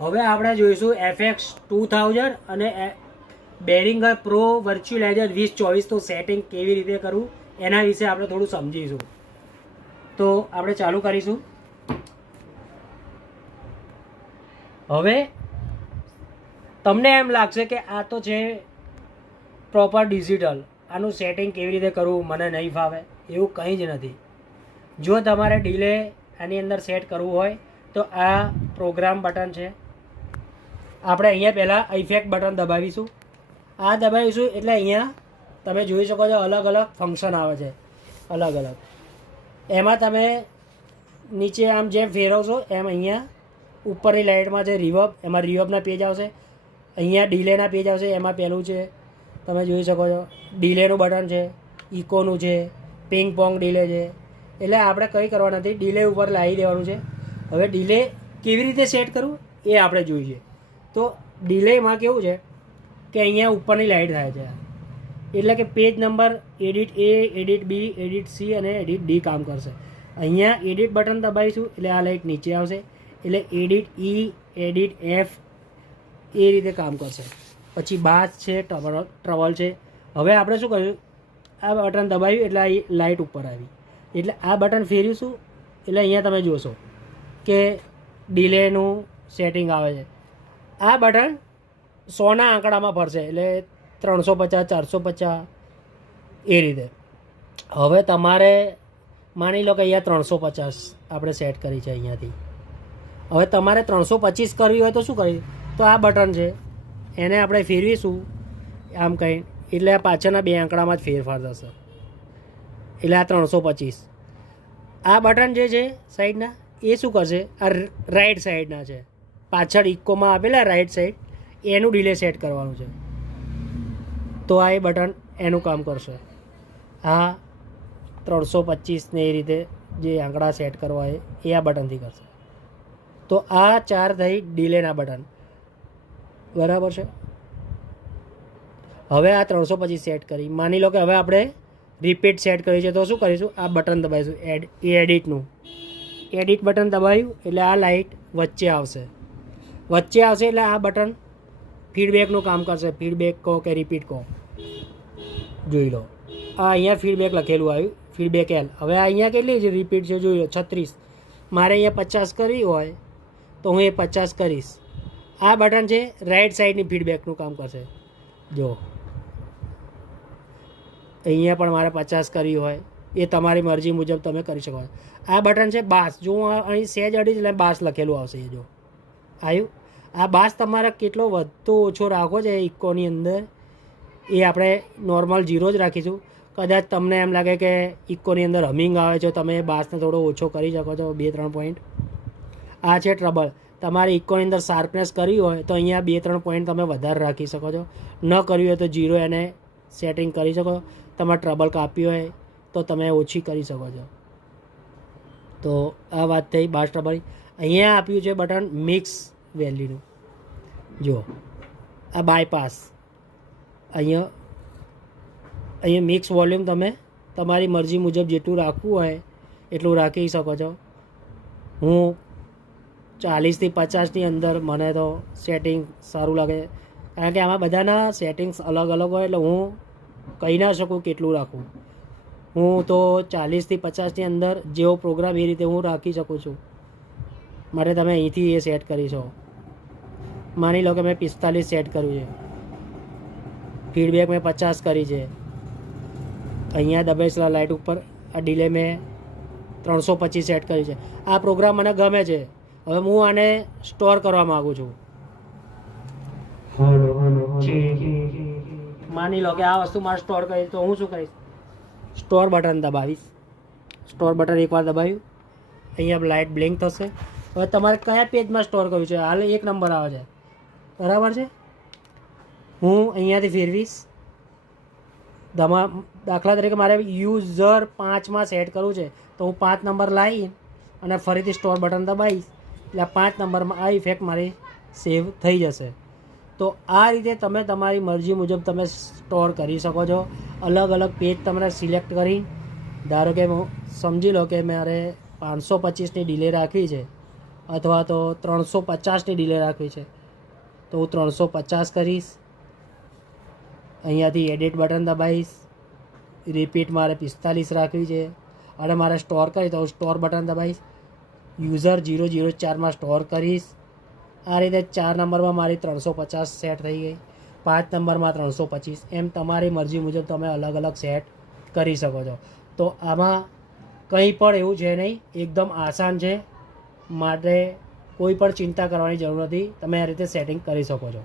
હવે આપણે જોઈશું FX 2000 અને બેરિંગર પ્રો વર્ચ્યુઅલાઇઝર 2024 તો સેટિંગ કેવી રીતે કરવું એના વિશે આપણે થોડું સમજીશું. તો આપણે ચાલુ કરીશું. હવે તમને એમ લાગશે કે આ તો છે પ્રોપર ડિજિટલ, આનું સેટિંગ કેવી રીતે કરવું મને નહીં ફાવે. એવું કંઈ જ નથી. જો તમારે ડિલે આની અંદર સેટ કરવું હોય તો આ પ્રોગ્રામ બટન છે. આપણે અહીંયા પહેલાં ઇફેક્ટ બટન દબાવીશું. આ દબાવીશું એટલે અહીંયા તમે જોઈ શકો છો અલગ અલગ ફંક્શન આવે છે. અલગ અલગ એમાં તમે નીચે આમ જેમ ફેરવશો એમ અહીંયા ઉપરની લાઇટમાં છે રિવર્બ, એમાં રિવર્બના પેજ આવશે. અહીંયા ડિલેના પેજ આવશે. એમાં પહેલું છે તમે જોઈ શકો છો ડિલેનું બટન છે, ઇકોનું છે, પિંગ પોંગ ડિલે છે. એટલે આપણે કંઈ કરવા નથી, ડિલે ઉપર લાવી દેવાનું છે. હવે ડિલે કેવી રીતે સેટ કરવું એ આપણે જોઈએ. તો ડિલેમાં કેવું છે કે અહીંયા ઉપરની લાઇટ થાય છે, એટલે કે page number edit A, edit B, edit C અને એડિટ D કામ કરશે. અહીંયા એડિટ બટન દબાવીશું એટલે આ લાઇટ નીચે આવશે, એટલે એડિટ E, એડિટ F એ રીતે કામ કરશે. પછી બાસ છે, ટ્રબલ છે. હવે આપણે શું કર્યું, આ બટન દબાવ્યું એટલે આ લાઇટ ઉપર આવી, એટલે આ બટન ફેરવીશું એટલે અહીંયા તમે જોશો કે ડિલેનું સેટિંગ આવે છે. આ બટન 100ના આંકડામાં ફરશે, એટલે 350, 450 એ રીતે. હવે તમારે માની લો કે અહીંયા 350 આપણે સેટ કરી છે અહીંયાથી. હવે તમારે 325 કરવી હોય તો શું કરીએ, તો આ બટન છે એને આપણે ફેરવીશું આમ કંઈ, એટલે આ પાછળના બે આંકડામાં જ ફેરફાર થશે. એટલે આ 325. આ બટન જે છે સાઈડના એ શું કરશે, આ રાઈટ સાઈડના છે, પાછળ ઇકોમાં આપેલા રાઈટ સાઈડ એનું ડિલે સેટ કરવાનું છે. તો આ એ બટન એનું કામ કરશે. આ 325 ને એ રીતે જે આંકડા સેટ કરવા હોય એ આ બટનથી કરશે. તો આ 4 થઈ ડિલેના બટન, બરાબર છે. હવે આ 325 સેટ કરી, માની લો કે હવે આપણે રિપીટ સેટ કરી છે તો શું કરીશું, આ બટન દબાવીશું એડિટનું. એડિટ બટન દબાવ્યું એટલે આ લાઇટ વચ્ચે આવશે. વચ્ચે આવશે એટલે આ બટન ફીડબેકનું કામ કરશે. ફીડબેક કહો કે રિપીટ કહો, જોઈ લો. આ અહીંયા ફીડબેક લખેલું આવ્યું, ફીડબેક L. હવે અહીંયા કેટલી છે રિપીટ છે જોઈ લો 36. મારે અહીંયા 50 કરવી હોય તો હું એ 50 કરીશ. આ બટન છે રાઈટ સાઈડની ફીડબેકનું કામ કરશે. જો અહીંયા પણ મારે 50 કરવી હોય એ તમારી મરજી મુજબ તમે કરી શકો. આ બટન છે બાસ. જો હું અહીં સેજ અડીશ એટલે બાસ લખેલું આવશે. જો આવ્યું. આ બાસ તમારે કેટલો વધતો ઓછો રાખવો છે ઇકોની અંદર એ આપણે નોર્મલ 0 જ રાખીશું. કદાચ તમને એમ લાગે કે ઇકોની અંદર હમિંગ આવે છે, તમે બાસને થોડો ઓછો કરી શકો છો 2-3 પોઈન્ટ. આ છે ટ્રબલ. તમારે ઇકોની અંદર શાર્પનેસ કરવી હોય તો અહીંયા 2-3 પોઈન્ટ તમે વધારે રાખી શકો છો. ન કરવી હોય તો 0 એને સેટિંગ કરી શકો. તમારે ટ્રબલ કાપી હોય તો તમે ઓછી કરી શકો છો. તો આ વાત થઈ બાસ ટ્રબલ. અહીંયા આપ્યું છે બટન મિક્સ વેલ્યુનું. જો આ બાયપાસ, અહીંયા મિક્સ વોલ્યુમ તમે તમારી મરજી મુજબ જેટલું રાખવું હોય એટલું રાખી શકો છો. હું 40થી 50ની અંદર મને તો સેટિંગ સારું લાગે, કારણ કે આમાં બધાના સેટિંગ્સ અલગ અલગ હોય, એટલે હું કહી ના શકું કેટલું રાખું. હું તો 40થી 50ની અંદર જેવો પ્રોગ્રામ એ રીતે હું રાખી શકું છું. માટે તમે અહીંથી એ સેટ કરી શકો. માની લો કે મેં 45 સેટ કર્યું છે, ફીડબેક મેં 50 કરી છે. અહીંયા દબાઈશલા લાઇટ ઉપર આ ડિલે મેં 325 સેટ કરી છે. આ પ્રોગ્રામ મને ગમે છે. હવે હું આને સ્ટોર કરવા માગું છું. માની લો કે આ વસ્તુ મારે સ્ટોર કરી, તો હું શું કરીશ, સ્ટોર બટન દબાવીશ. સ્ટોર બટન એકવાર દબાવ્યું, અહીંયા લાઇટ બ્લિંક થશે. હવે તમારે કયા પેજમાં સ્ટોર કરવું છે, હાલ 1 નંબર આવે છે, બરાબર છે. હું અહીંયાથી ફેરવીશ. દાખલા તરીકે મારે યુઝર 5માં સેટ કરવું છે તો હું 5 નંબર લાવી અને ફરીથી સ્ટોર બટન દબાવીશ એટલે 5 નંબરમાં આ ઇફેક્ટ મારી સેવ થઈ જશે. તો આ રીતે તમે તમારી મરજી મુજબ તમે સ્ટોર કરી શકો છો. અલગ અલગ પેજ તમારે સિલેક્ટ કરી, ધારો કે સમજી લો કે મારે 525ની ડિલે રાખવી છે અથવા તો 350ની ડિલે રાખવી છે તો હું 350 કરીશ. અહીંયાથી એડિટ બટન દબાવીશ. રિપીટ મારે 45 રાખવી છે અને મારે સ્ટોર કરી તો હું સ્ટોર બટન દબાવીશ. યુઝર 004માં સ્ટોર કરીશ. આ રીતે 4 નંબરમાં મારી 350 સેટ થઈ ગઈ, 5 નંબરમાં 325. એમ તમારી મરજી મુજબ તમે અલગ અલગ સેટ કરી શકો છો. તો આમાં કંઈ પણ એવું છે નહીં, એકદમ આસાન છે, માટે કોઈ પણ ચિંતા કરવાની જરૂર નથી. તમે આ રીતે સેટિંગ કરી શકો છો.